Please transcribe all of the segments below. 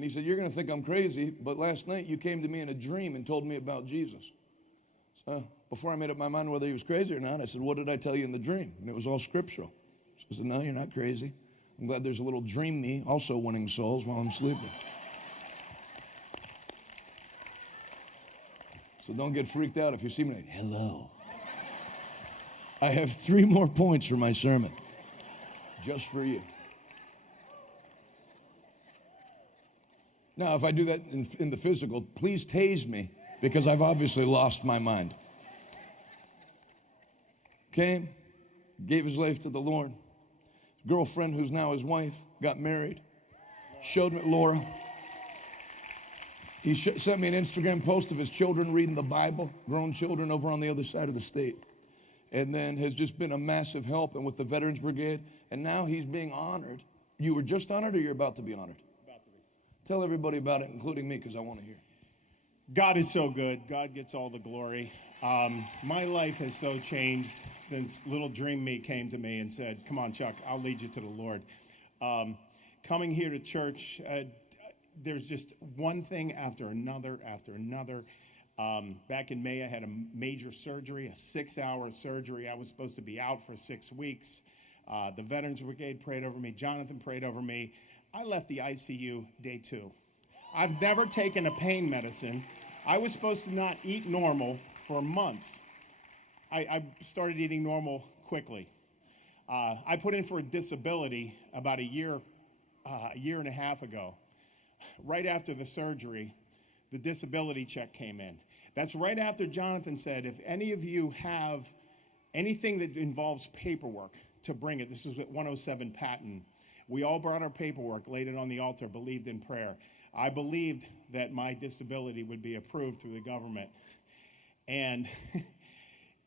And he said, you're going to think I'm crazy, but last night you came to me in a dream and told me about Jesus. So before I made up my mind whether he was crazy or not, I said, what did I tell you in the dream? And it was all scriptural. So I said, no, you're not crazy. I'm glad there's a little dream me also winning souls while I'm sleeping. So don't get freaked out if you see me like, hello. I have 3 more points for my sermon, just for you. Now, if I do that in the physical, please tase me, because I've obviously lost my mind. Came, gave his life to the Lord. Girlfriend, who's now his wife, got married. Showed me, Laura. He sent me an Instagram post of his children reading the Bible, grown children over on the other side of the state. And then has just been a massive help, and with the Veterans Brigade. And now he's being honored. You were just honored, or you're about to be honored? About to be. Tell everybody about it, including me, because I want to hear. God is so good. God gets all the glory. My life has so changed since little dream me came to me and said, come on, Chuck, I'll lead you to the Lord. Coming here to church, there's just one thing after another. Back in May, I had a major surgery, a 6-hour surgery. I was supposed to be out for 6 weeks. The Veterans Brigade prayed over me. Jonathan prayed over me. I left the ICU day 2. I've never taken a pain medicine. I was supposed to not eat normal for months. I started eating normal quickly. I put in for a disability about a year and a half ago. Right after the surgery, the disability check came in. That's right after Jonathan said, if any of you have anything that involves paperwork, to bring it. This was at 107 Patton. We all brought our paperwork, laid it on the altar, believed in prayer. I believed that my disability would be approved through the government. And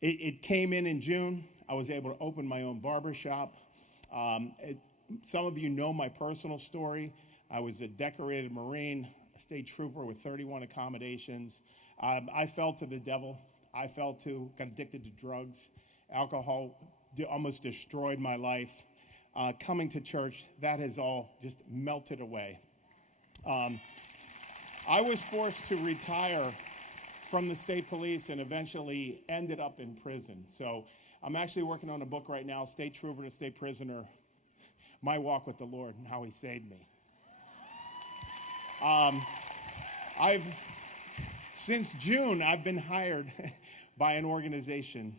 it came in June. I was able to open my own barber shop. Some of you know my personal story. I was a decorated Marine, a state trooper with 31 accommodations. I fell to the devil. Got addicted to drugs. Alcohol almost destroyed my life. Coming to church, that has all just melted away. I was forced to retire from the state police and eventually ended up in prison. So I'm actually working on a book right now, State Trooper to State Prisoner, My Walk with the Lord and How He Saved Me. Since June, I've been hired by an organization.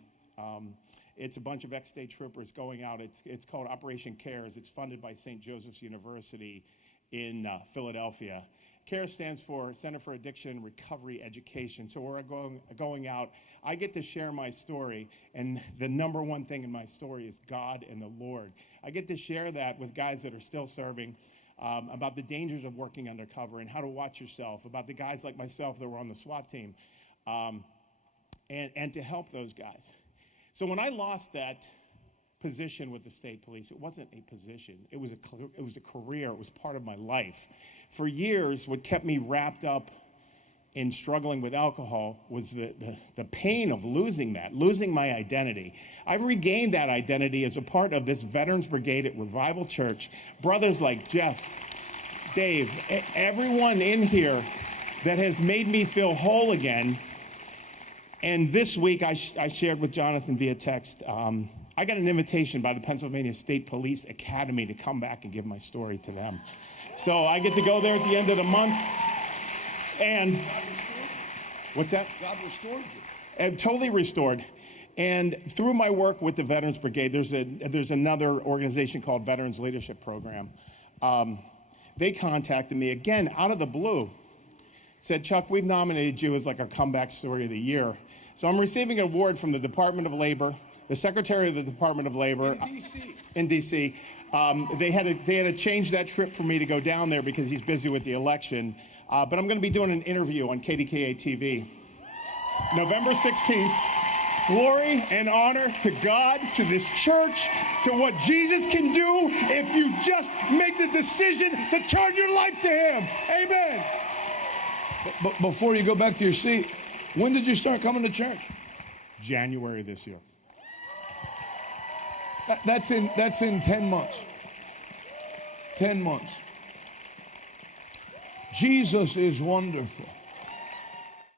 It's a bunch of ex-state troopers going out. It's called Operation CARES. It's funded by St. Joseph's University in Philadelphia. CARES stands for Center for Addiction and Recovery Education. So we're going out. I get to share my story, and the number one thing in my story is God and the Lord. I get to share that with guys that are still serving, about the dangers of working undercover and how to watch yourself, about the guys like myself that were on the SWAT team, and to help those guys. So when I lost that position with the state police, it wasn't a position. It was a career. It was part of my life. For years, what kept me wrapped up in struggling with alcohol was the pain of losing my identity. I've regained that identity as a part of this Veterans Brigade at Revival Church. Brothers like Jeff, Dave, everyone in here that has made me feel whole again. And this week, I shared with Jonathan via text, I got an invitation by the Pennsylvania State Police Academy to come back and give my story to them. So I get to go there at the end of the month. And what's that? God restored you. And totally restored. And through my work with the Veterans Brigade, there's another organization called Veterans Leadership Program. They contacted me again out of the blue. Said, Chuck, we've nominated you as like our comeback story of the year. So I'm receiving an award from the Department of Labor, the Secretary of the Department of Labor. In D.C. They had to change that trip for me to go down there because he's busy with the election. But I'm going to be doing an interview on KDKA TV. November 16th. Glory and honor to God, to this church, to what Jesus can do if you just make the decision to turn your life to Him. Amen. But before you go back to your seat, when did you start coming to church? January this year. That's in 10 months. 10 months. Jesus is wonderful.